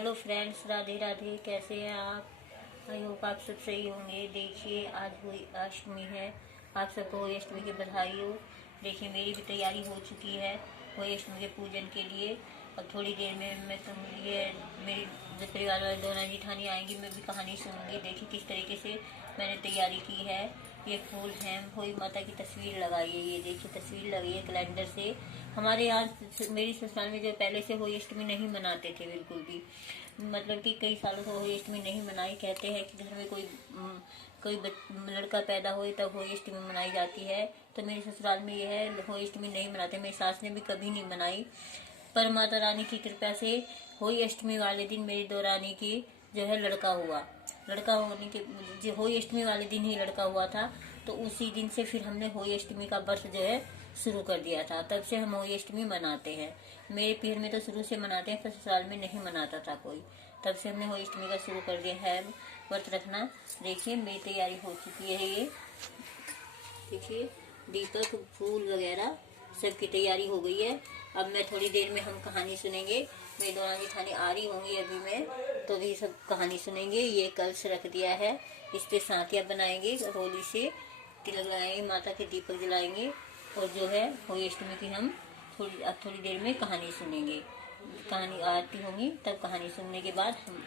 Hello friends, Radhe Radhe. कैसे हैं आप? आई होप आप सब सही होंगे। देखिए, आज हुई अष्टमी है। आप सबको होली अष्टमी की बधाई हो। देखिए, मेरी भी तैयारी हो चुकी है होली अष्टमी के पूजन के लिए। अब थोड़ी देर में मैं ये मेरी जो परिवार वाले दोनों जिठानी आएंगी, मैं भी कहानी सुनूंगी। देखिए किस तरीके से मैंने तैयारी की है। ये फूल हैं, होली माता की तस्वीर लगाई है। ये देखिए तस्वीर लगी है कैलेंडर से। हमारे यहाँ मेरी ससुराल में जो पहले से होली अष्टमी नहीं मनाते थे बिल्कुल भी, मतलब कि कई सालों से होली अष्टमी नहीं मनाई। कहते हैं कि घर में कोई लड़का पैदा हो तब होली अष्टमी मनाई जाती है। तो मेरे ससुराल में ये है, होली अष्टमी नहीं मनाते। मेरी सास ने भी कभी नहीं मनाई। पर माता रानी की कृपा से होली अष्टमी वाले दिन मेरी देवरानी की जो है लड़का हुआ। लड़का होने के जो होली अष्टमी वाले दिन ही लड़का हुआ था। तो उसी दिन से फिर हमने होली अष्टमी का व्रत जो है शुरू कर दिया था। तब से हम होली अष्टमी मनाते हैं। मेरे पीर में तो शुरू से मनाते हैं, पर ससुराल में नहीं मनाता था कोई। तब से हमने होली अष्टमी का शुरू कर दिया है व्रत रखना। देखिए मेरी तैयारी हो चुकी है। ये देखिए दीपक, फूल वगैरह सबकी तैयारी हो गई है। अब मैं थोड़ी देर में हम कहानी सुनेंगे। मेरी दोनों जिठानी आ रही होंगी अभी मैं, तो भी सब कहानी सुनेंगे। ये कलश रख दिया है, इस पे साथिया बनाएंगे, होली से तिलक लगाएंगे, माता के दीपक जलाएंगे। और जो है होली अष्टमी की हम थोड़ी देर में कहानी सुनेंगे। कहानी आरती होंगी, तब कहानी सुनने के बाद हम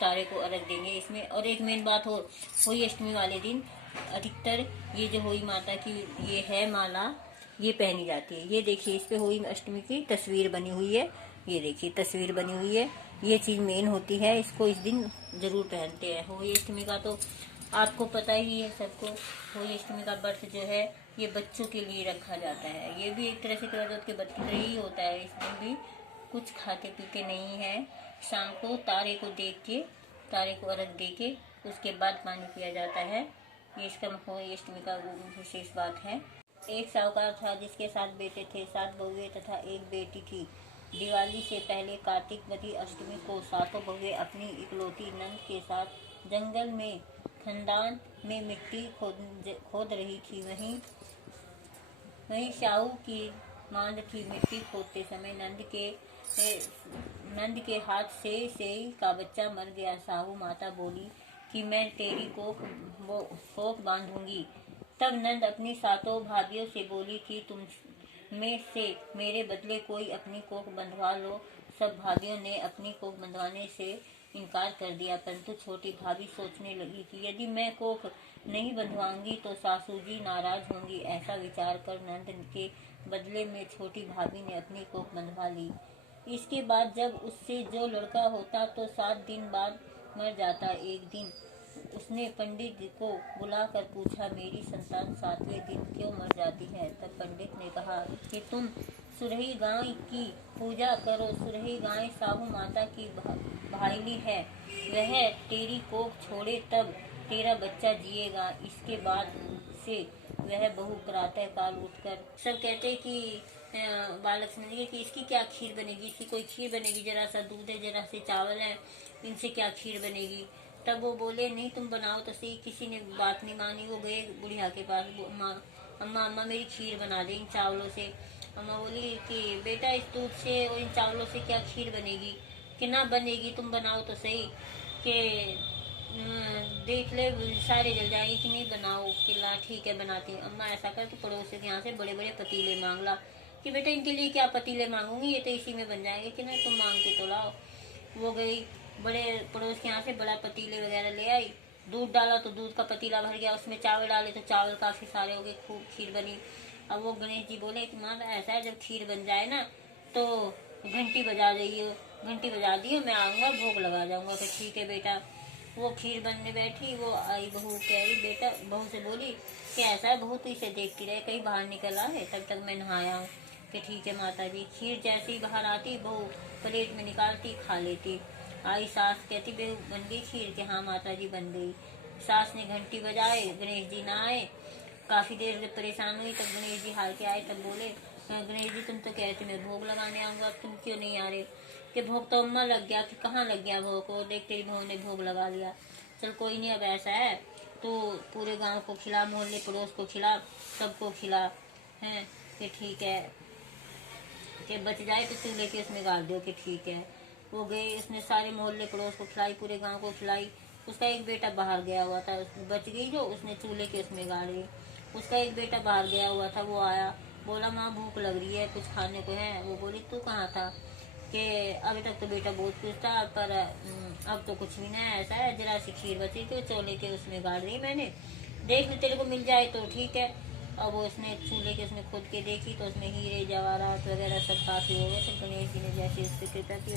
तारे को अर्घ देंगे इसमें। और एक मेन बात हो, होली अष्टमी वाले दिन अधिकतर ये जो होली माता की ये है माला, ये पहनी जाती है। ये देखिए इस पे होली अष्टमी की तस्वीर बनी हुई है। ये देखिए तस्वीर बनी हुई है। ये चीज मेन होती है, इसको इस दिन जरूर पहनते हैं। होली अष्टमी का तो आपको पता ही है सबको। होली अष्टमी का व्रत जो है ये बच्चों के लिए रखा जाता है। ये भी एक तरह से करवा चौथ के बच्चे ही होता है। इसमें भी कुछ खाते पीते नहीं है। शाम को तारे को देख के, तारे को अर्घ दे के उसके बाद पानी पिया जाता है। ये इसका होली अष्टमी का विशेष बात है। एक साहूकार था जिसके 7 बेटे थे, 7 बहुएं तथा एक बेटी थी। दिवाली से पहले कार्तिक वती अष्टमी को सातों बहुएं अपनी इकलौती नंद के साथ जंगल में खदान में मिट्टी खोद रही थी। वहीं शाहू की मांद थी। मिट्टी खोदते समय नंद के हाथ से का बच्चा मर गया। साहू माता बोली कि मैं तेरी कोख बांधूंगी। तब नंद अपनी सातों भाभियों से बोली कि तुम में से मेरे बदले कोई अपनी कोख बंधवा लो। सब भाभियों ने अपनी कोख बंधवाने से इनकार कर दिया, परंतु छोटी भाभी सोचने लगी कि यदि मैं कोख नहीं बंधवाऊंगी तो सासू जी नाराज होंगी। ऐसा विचार कर नंद के बदले में छोटी भाभी ने अपनी कोख बंधवा ली। इसके बाद जब उससे जो लड़का होता तो 7 दिन बाद मर जाता। एक दिन उसने पंडित जी को बुलाकर पूछा, मेरी संतान 7वें दिन क्यों मर जाती है? तब पंडित ने कहा कि तुम सुरही गाय की पूजा करो। सुरही गाय साहू माता की भाईली है। वह तेरी कोख छोड़े तब तेरा बच्चा जिएगा। इसके बाद से वह बहू प्रातः काल उठकर सब कहते कि बाल लक्ष्मण जी कि इसकी क्या खीर बनेगी, इसकी कोई खीर बनेगी, जरा सा दूध है, जरा से चावल है, इनसे क्या खीर बनेगी। तब वो बोले नहीं तुम बनाओ तो सही। किसी ने बात नहीं मानी। वो गए बुढ़िया के पास, अम्मा अम्मा मेरी खीर बना दे इन चावलों से। अम्मा बोली कि बेटा इस दूध से और इन चावलों से क्या खीर बनेगी, कि ना बनेगी, तुम बनाओ तो सही। कि देख ले सारे जल जाएंगे, कि नहीं बनाओ। कि ला ठीक है बनाती हूँ। अम्मा ऐसा कर तो पड़ोसी के यहाँ से बड़े बड़े पतीले मांग ला। कि बेटा इनके लिए क्या पतीले मांगूंगी, ये तो इसी में बन जाएंगे। कि नहीं तुम मांग के तो लाओ। वो गई बड़े पड़ोस के यहाँ से बड़ा पतीले वगैरह ले आई। दूध डाला तो दूध का पतीला भर गया। उसमें चावल डाले तो चावल काफी सारे हो गए, खूब खीर बनी। अब वो गणेश जी बोले कि माँ ऐसा है, जब खीर बन जाए ना तो घंटी बजा जाइए। घंटी बजा दिए, मैं आऊँगा भोग लगा जाऊँगा। कि ठीक है बेटा। वो खीर बनने बैठी। वो आई बहू, कह रही बेटा, बहू से बोली कि ऐसा है बहू, तो इसे देखती रहे, कहीं बाहर निकल आए तब तक मैं नहाया हूँ। कि ठीक है माता जी। खीर जैसे ही बाहर आती बहू प्लेट में निकालती खा लेती। आई सास, कहती बहू बन गई खीर? के हाँ माता जी बन गई। सास ने घंटी बजाए, गणेश जी ना आए। काफी देर से परेशान हुई, तब गणेश जी हार के आए। तब बोले गणेश जी तुम तो कहते मैं भोग लगाने आऊंगा, अब तुम क्यों नहीं आ रहे? कि भोग तो अम्मा लग गया। कि कहाँ लग गया भोग को? देख तेरी बहू ने भोग लगा लिया। चल कोई नहीं, अब ऐसा है तो पूरे गांव को खिला, मोहल्ले पड़ोस को खिला, सबको खिला है। कि ठीक है। कि बच जाए तो चूल्हे के उसमें गाड़ दो। कि ठीक है। वो गए, उसने सारे मोहल्ले पड़ोस को खिलाई, पूरे गांव को खिलाई। उसका एक बेटा बाहर गया हुआ था, बच गई जो, उसने चूल्हे के उसमें गाड़ दी। उसका एक बेटा बाहर गया हुआ था, वो आया, बोला माँ भूख लग रही है, कुछ खाने को है। वो बोली तू कहाँ था, कि अभी तक तो बेटा बहुत कुछ था, पर अब तो कुछ भी नहीं, ऐसा है जरा सी खीर बची थी, चोले के उसमें गाड़ दी मैंने, देख ले तेरे को मिल जाए तो ठीक है। अब वो उसने चूल्हे के उसमें खोद के देखी तो उसमें हीरे जवाहरात वगैरह सब काफी हो गए थे। गणेश जी ने जैसे उससे कृपा की